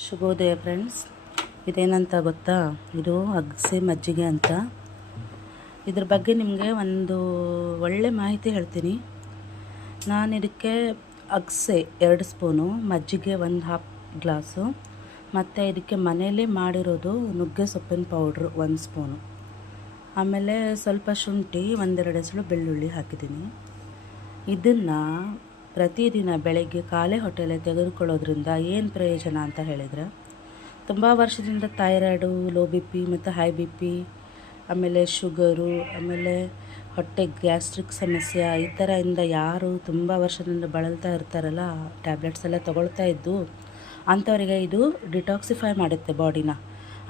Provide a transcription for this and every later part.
ಶುಭೋದಯ ಫ್ರೆಂಡ್ಸ್. ಇದೇನಂತ ಗೊತ್ತಾ? ಇದು ಅಗಸೆ ಮಜ್ಜಿಗೆ ಅಂತ. ಇದ್ರ ಬಗ್ಗೆ ನಿಮಗೆ ಒಂದು ಒಳ್ಳೆ ಮಾಹಿತಿ ಹೇಳ್ತೀನಿ. ನಾನು ಇದಕ್ಕೆ ಅಗಸೆ 2 ಸ್ಪೂನು, ಮಜ್ಜಿಗೆ 1/2 ಗ್ಲಾಸು, ಮತ್ತು ಇದಕ್ಕೆ ಮನೆಯಲ್ಲೇ ಮಾಡಿರೋದು ನುಗ್ಗೆ ಸೊಪ್ಪಿನ ಪೌಡ್ರು 1 ಸ್ಪೂನು, ಆಮೇಲೆ ಸ್ವಲ್ಪ ಶುಂಠಿ, 1-2 ಎಸಳು ಬೆಳ್ಳುಳ್ಳಿ ಹಾಕಿದ್ದೀನಿ. ಇದನ್ನು ಪ್ರತಿದಿನ ಬೆಳಗ್ಗೆ ಖಾಲಿ ಹೊಟ್ಟೆಲೆ ತೆಗೆದುಕೊಳ್ಳೋದ್ರಿಂದ ಏನು ಪ್ರಯೋಜನ ಅಂತ ಹೇಳಿದರೆ, ತುಂಬ ವರ್ಷದಿಂದ ಥೈರಾಯ್ಡು, ಲೋ ಬಿ ಪಿ ಮತ್ತು ಹೈ ಬಿ ಪಿ, ಆಮೇಲೆ ಶುಗರು, ಆಮೇಲೆ ಹೊಟ್ಟೆ ಗ್ಯಾಸ್ಟ್ರಿಕ್ ಸಮಸ್ಯೆ ಈ ಥರದಿಂದ ಯಾರು ತುಂಬ ವರ್ಷದಿಂದ ಬಳಲ್ತಾ ಇರ್ತಾರಲ್ಲ, ಟ್ಯಾಬ್ಲೆಟ್ಸ್ ಎಲ್ಲ ತೊಗೊಳ್ತಾ ಇದ್ದು ಅಂಥವರಿಗೆ ಇದು ಡಿಟಾಕ್ಸಿಫೈ ಮಾಡುತ್ತೆ ಬಾಡಿನ.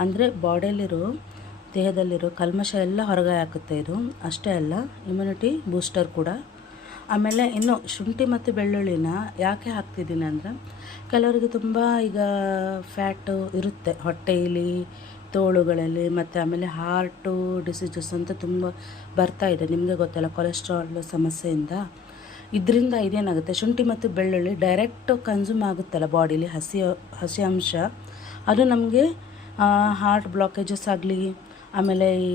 ಅಂದರೆ ಬಾಡಿಯಲ್ಲಿರೋ ದೇಹದಲ್ಲಿರೋ ಕಲ್ಮಶ ಎಲ್ಲ ಹೊರಗೆ ಹಾಕುತ್ತೆ ಇದು. ಅಷ್ಟೇ ಅಲ್ಲ, ಇಮ್ಯುನಿಟಿ ಬೂಸ್ಟರ್ ಕೂಡ. ಆಮೇಲೆ ಇನ್ನು ಶುಂಠಿ ಮತ್ತು ಬೆಳ್ಳುಳ್ಳಿನ ಯಾಕೆ ಹಾಕ್ತಿದ್ದೀನಿ ಅಂದರೆ, ಕೆಲವರಿಗೆ ತುಂಬ ಈಗ ಫ್ಯಾಟು ಇರುತ್ತೆ ಹೊಟ್ಟೆಯಲ್ಲಿ, ತೋಳುಗಳಲ್ಲಿ, ಮತ್ತು ಆಮೇಲೆ ಹಾರ್ಟು ಡಿಸೀಸಸ್ ಅಂತ ತುಂಬ ಬರ್ತಾಯಿದೆ. ನಿಮಗೆ ಗೊತ್ತಲ್ಲ, ಕೊಲೆಸ್ಟ್ರಾಲ್ ಸಮಸ್ಯೆಯಿಂದ. ಇದರಿಂದ ಇದೇನಾಗುತ್ತೆ, ಶುಂಠಿ ಮತ್ತು ಬೆಳ್ಳುಳ್ಳಿ ಡೈರೆಕ್ಟ್ ಕನ್ಸ್ಯೂಮ್ ಆಗುತ್ತಲ್ಲ ಬಾಡೀಲಿ, ಹಸಿ ಅಂಶ, ಅದು ನಮಗೆ ಹಾರ್ಟ್ ಬ್ಲಾಕೇಜಸ್ ಆಗಲಿ, ಆಮೇಲೆ ಈ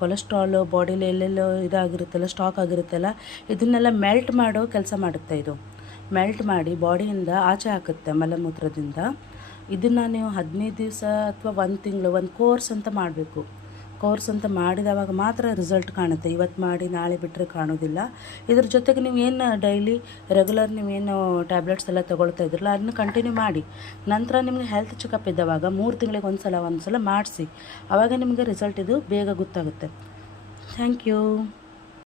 ಕೊಲೆಸ್ಟ್ರಾಲು ಬಾಡಿಲಿ ಎಲ್ಲೆಲ್ಲೋ ಇದಾಗಿರುತ್ತಲ್ಲ, ಸ್ಟಾಕ್ ಆಗಿರುತ್ತಲ್ಲ, ಇದನ್ನೆಲ್ಲ ಮೆಲ್ಟ್ ಮಾಡೋ ಕೆಲಸ ಮಾಡುತ್ತೆ. ಇದು ಮೆಲ್ಟ್ ಮಾಡಿ ಬಾಡಿಯಿಂದ ಆಚೆ ಹಾಕುತ್ತೆ ಮಲಮೂತ್ರದಿಂದ. ಇದನ್ನು ನೀವು 15 ದಿವಸ ಅಥವಾ 1 ತಿಂಗಳು ಒಂದು ಕೋರ್ಸ್ ಅಂತ ಮಾಡಬೇಕು. ಕೋರ್ಸ್ ಅಂತ ಮಾಡಿದವಾಗ ಮಾತ್ರ ರಿಸಲ್ಟ್ ಕಾಣುತ್ತೆ. ಇವತ್ತು ಮಾಡಿ ನಾಳೆ ಬಿಟ್ಟರೆ ಕಾಣೋದಿಲ್ಲ. ಇದ್ರ ಜೊತೆಗೆ ನೀವು ಏನು ಡೈಲಿ ರೆಗ್ಯುಲರ್ ನೀವೇನು ಟ್ಯಾಬ್ಲೆಟ್ಸ್ ಎಲ್ಲ ತೊಗೊಳ್ತಾ ಇದ್ರಲ್ಲ, ಅದನ್ನು ಕಂಟಿನ್ಯೂ ಮಾಡಿ. ನಂತರ ನಿಮಗೆ ಹೆಲ್ತ್ ಚೆಕಪ್ ಇದ್ದವಾಗ 3 ತಿಂಗಳಿಗೆ ಒಂದು ಸಲ ಮಾಡಿಸಿ. ಆವಾಗ ನಿಮಗೆ ರಿಸಲ್ಟ್ ಇದು ಬೇಗ ಗೊತ್ತಾಗುತ್ತೆ. Thank you.